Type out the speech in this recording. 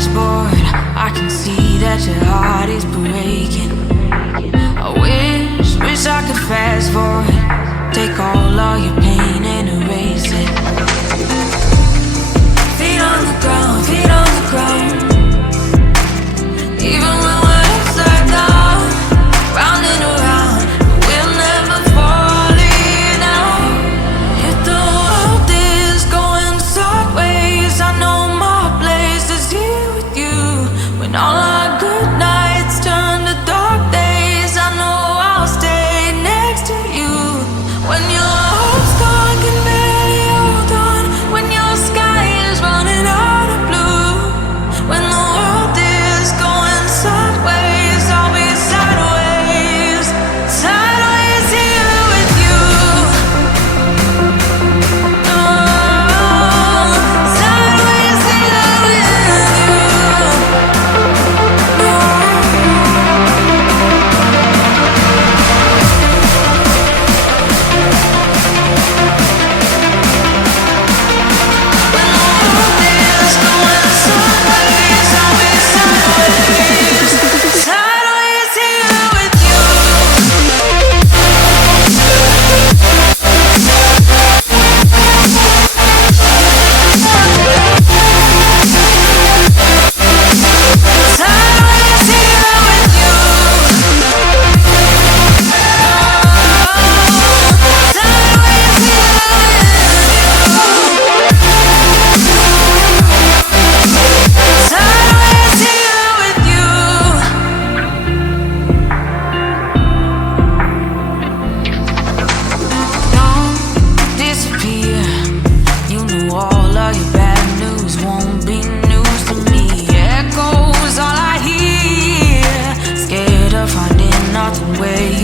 dashboard, I can see that your heart is breaking. I wish I could fast forward, take all of your pain and erase it. Feet on the ground, feet on the ground. Even when we're upside down, round and around, we'll never fall in out. If the world is going sideways, I know my place is here with you. When all our good nights turn to dark days, I know I'll stay next to you. When your hope's gone, can barely hold on. When your sky is running out of blue. When the world is going sideways, I'll be sideways, sideways here with you. Oh, sideways here with way